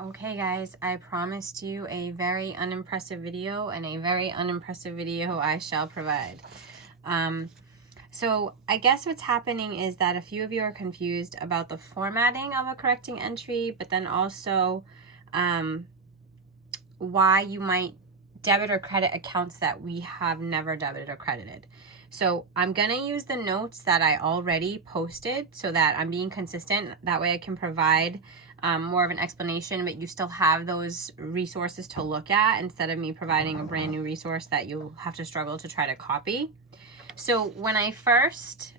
Okay guys, I promised you a very unimpressive video, and a very unimpressive video I shall provide. So I guess what's happening is that a few of you are confused about the formatting of a correcting entry, but then also why you might debit or credit accounts that we have never debited or credited. So I'm going to use the notes that I already posted so that I'm being consistent. That way I can provide more of an explanation, but you still have those resources to look at instead of me providing a brand new resource that you'll have to struggle to try to copy. So when I first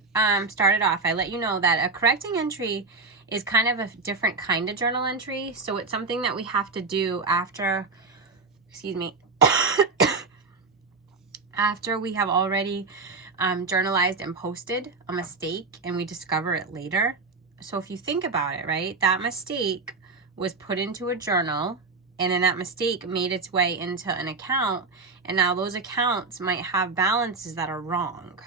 started off, I let you know that a correcting entry is kind of a different kind of journal entry. So it's something that we have to do after, after we have already journalized and posted a mistake and we discover it later. So if you think about it, right, that mistake was put into a journal, and then that mistake made its way into an account, and now those accounts might have balances that are wrong.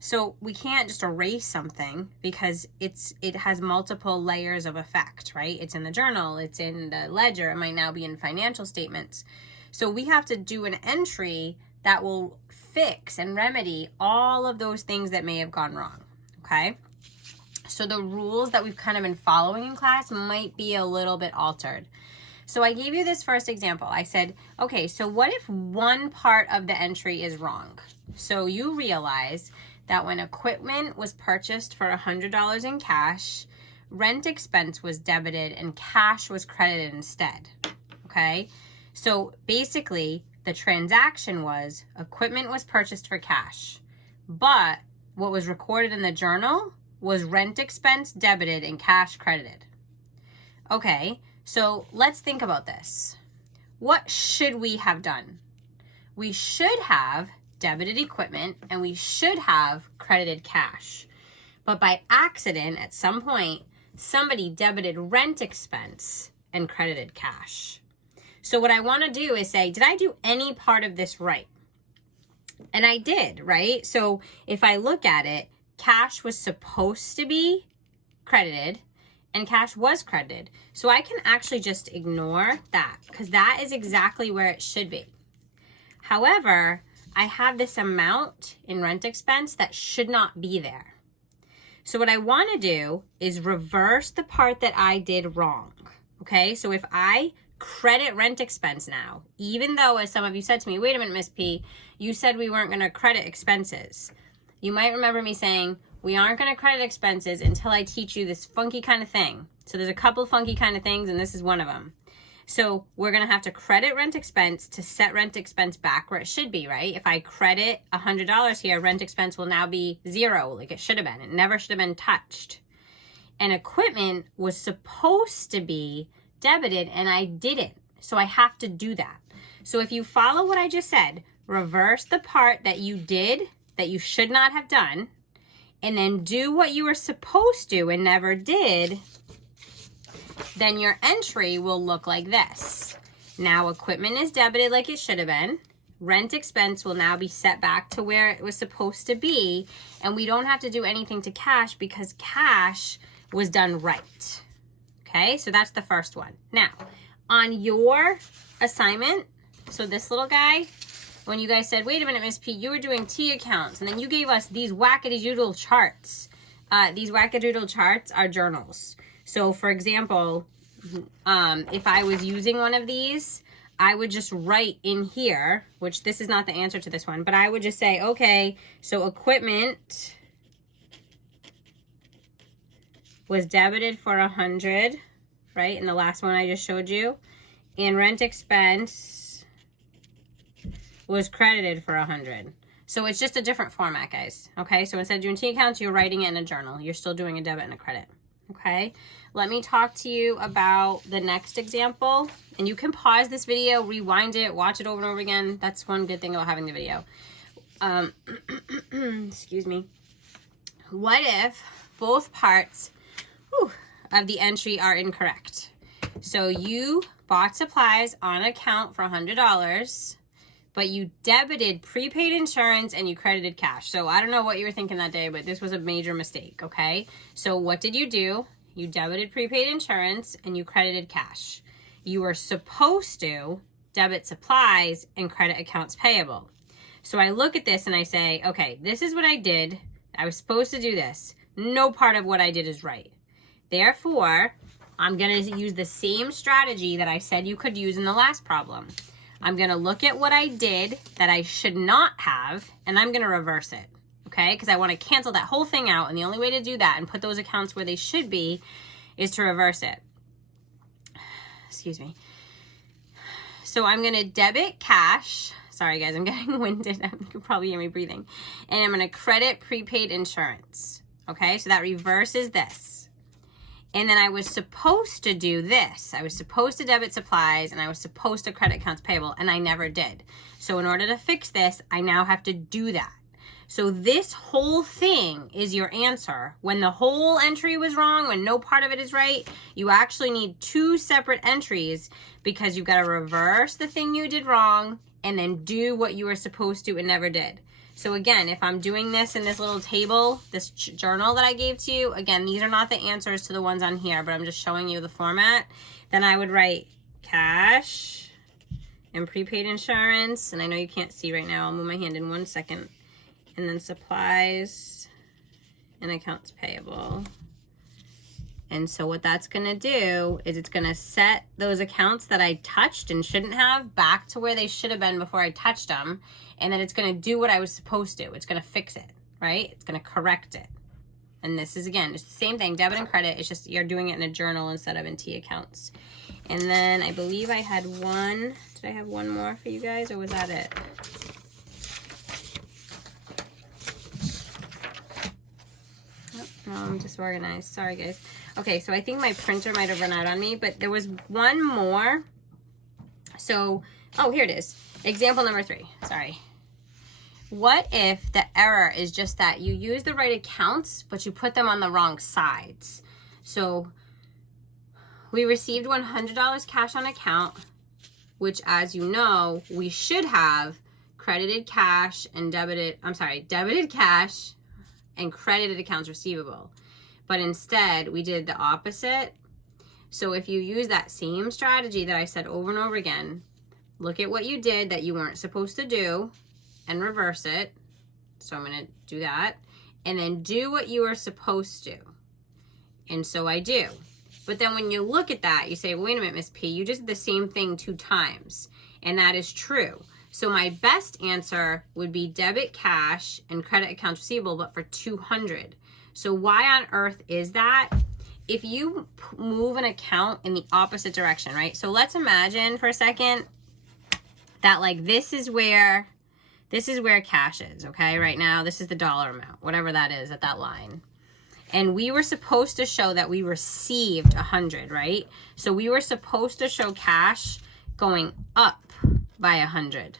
So we can't just erase something because it has multiple layers of effect, right? It's in the journal, it's in the ledger, it might now be in financial statements. So we have to do an entry that will fix and remedy all of those things that may have gone wrong, okay? So the rules that we've kind of been following in class might be a little bit altered. So I gave you this first example. I said, okay, so what if one part of the entry is wrong? So you realize that when equipment was purchased for $100 in cash, rent expense was debited and cash was credited instead, okay? So basically, the transaction was equipment was purchased for cash, but what was recorded in the journal was rent expense debited and cash credited. Okay, so let's think about this. What should we have done? We should have debited equipment and we should have credited cash. But by accident, at some point, somebody debited rent expense and credited cash. So what I want to do is say, did I do any part of this right? And I did, right? So if I look at it, cash was supposed to be credited and cash was credited. So I can actually just ignore that because that is exactly where it should be. However, I have this amount in rent expense that should not be there. So what I want to do is reverse the part that I did wrong. Okay, so if I credit rent expense now, even though, as some of you said to me, wait a minute, Miss P, you said we weren't going to credit expenses. You might remember me saying, we aren't going to credit expenses until I teach you this funky kind of thing. So there's a couple funky kind of things, and this is one of them. So we're going to have to credit rent expense to set rent expense back where it should be, right? If I credit $100 here, rent expense will now be $0, like it should have been. It never should have been touched. And equipment was supposed to be debited, and I didn't. So I have to do that. So if you follow what I just said, reverse the part that you did that you should not have done, and then do what you were supposed to and never did, then your entry will look like this. Now equipment is debited like it should have been. Rent expense will now be set back to where it was supposed to be, and we don't have to do anything to cash because cash was done right. Okay, so that's the first one. Now, on your assignment, so this little guy, when you guys said, wait a minute, Miss P, you were doing T accounts, and then you gave us these wackadoodle charts. These wackadoodle charts are journals. So, for example, if I was using one of these, I would just write in here, which this is not the answer to this one, but I would just say, okay, so equipment was debited for 100, right? In the last one I just showed you. And rent expense was credited for 100. So it's just a different format, guys. Okay, so instead of doing T accounts, you're writing it in a journal. You're still doing a debit and a credit. Okay, let me talk to you about the next example. And you can pause this video, rewind it, watch it over and over again. That's one good thing about having the video. Excuse me. What if both parts of the entry are incorrect? So you bought supplies on account for $100, but you debited prepaid insurance and you credited cash. So I don't know what you were thinking that day, but this was a major mistake, okay? So what did you do? You debited prepaid insurance and you credited cash. you were supposed to debit supplies and credit accounts payable. So I look at this and I say, okay, this is what I did. I was supposed to do this. No part of what I did is right. Therefore, I'm going to use the same strategy that I said you could use in the last problem. I'm going to look at what I did that I should not have, and I'm going to reverse it, okay? Because I want to cancel that whole thing out, and the only way to do that and put those accounts where they should be is to reverse it. Excuse me. So I'm going to debit cash. Sorry, guys, I'm getting winded. You can probably hear me breathing. And I'm going to credit prepaid insurance, okay? So that reverses this. And then I was supposed to do this. I was supposed to debit supplies and I was supposed to credit accounts payable, and I never did. So in order to fix this, I now have to do that. So this whole thing is your answer. When the whole entry was wrong, when no part of it is right, you actually need two separate entries because you've got to reverse the thing you did wrong and then do what you were supposed to and never did. So again, if I'm doing this in this little table, this journal that I gave to you, again, these are not the answers to the ones on here, but I'm just showing you the format. Then I would write cash and prepaid insurance. And I know you can't see right now. I'll move my hand in 1 second. And then supplies and accounts payable. And so what that's going to do is it's going to set those accounts that I touched and shouldn't have back to where they should have been before I touched them. And then it's going to do what I was supposed to. It's going to fix it, right? It's going to correct it. And this is, again, it's the same thing, debit and credit. It's just you're doing it in a journal instead of in T accounts. And then I believe I had one. Did I have one more for you guys, or was that it? Oh, I'm disorganized. Sorry, guys. Okay, so I think my printer might have run out on me, but there was one more. So, oh, here it is. Example number 3. Sorry. What if the error is just that you use the right accounts, but you put them on the wrong sides? So we received $100 cash on account, which, as you know, we should have credited cash and debited cash and credited accounts receivable. But instead, we did the opposite. So if you use that same strategy that I said over and over again, look at what you did that you weren't supposed to do and reverse it. So I'm going to do that. And then do what you were supposed to. And so I do. But then when you look at that, you say, well, wait a minute, Miss P, you just did the same thing 2 times. And that is true. So my best answer would be debit cash and credit accounts receivable, but for $200. So why on earth is that? If you move an account in the opposite direction, right? So let's imagine for a second that like this is where cash is, okay? Right now, this is the dollar amount, whatever that is at that line. And we were supposed to show that we received 100, right? So we were supposed to show cash going up by 100,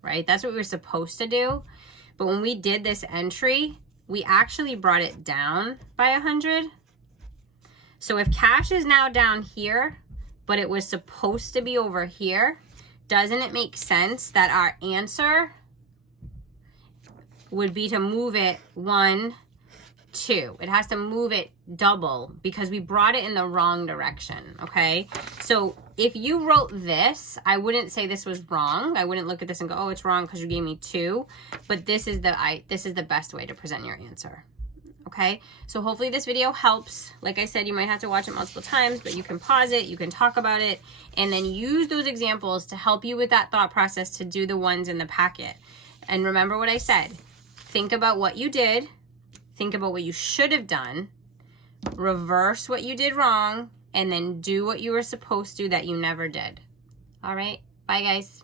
right? That's what we were supposed to do. But when we did this entry, we actually brought it down by 100. So if cash is now down here, but it was supposed to be over here, doesn't it make sense that our answer would be to move it 1, 2? It has to move it double because we brought it in the wrong direction, okay? So if you wrote this, I wouldn't say this was wrong. I wouldn't look at this and go, oh, it's wrong because you gave me 2. But this is the best way to present your answer, okay? So hopefully this video helps. Like I said, you might have to watch it multiple times, but you can pause it, you can talk about it, and then use those examples to help you with that thought process to do the ones in the packet. And remember what I said. Think about what you did. Think about what you should have done. Reverse what you did wrong, and then do what you were supposed to that you never did. All right? Bye, guys.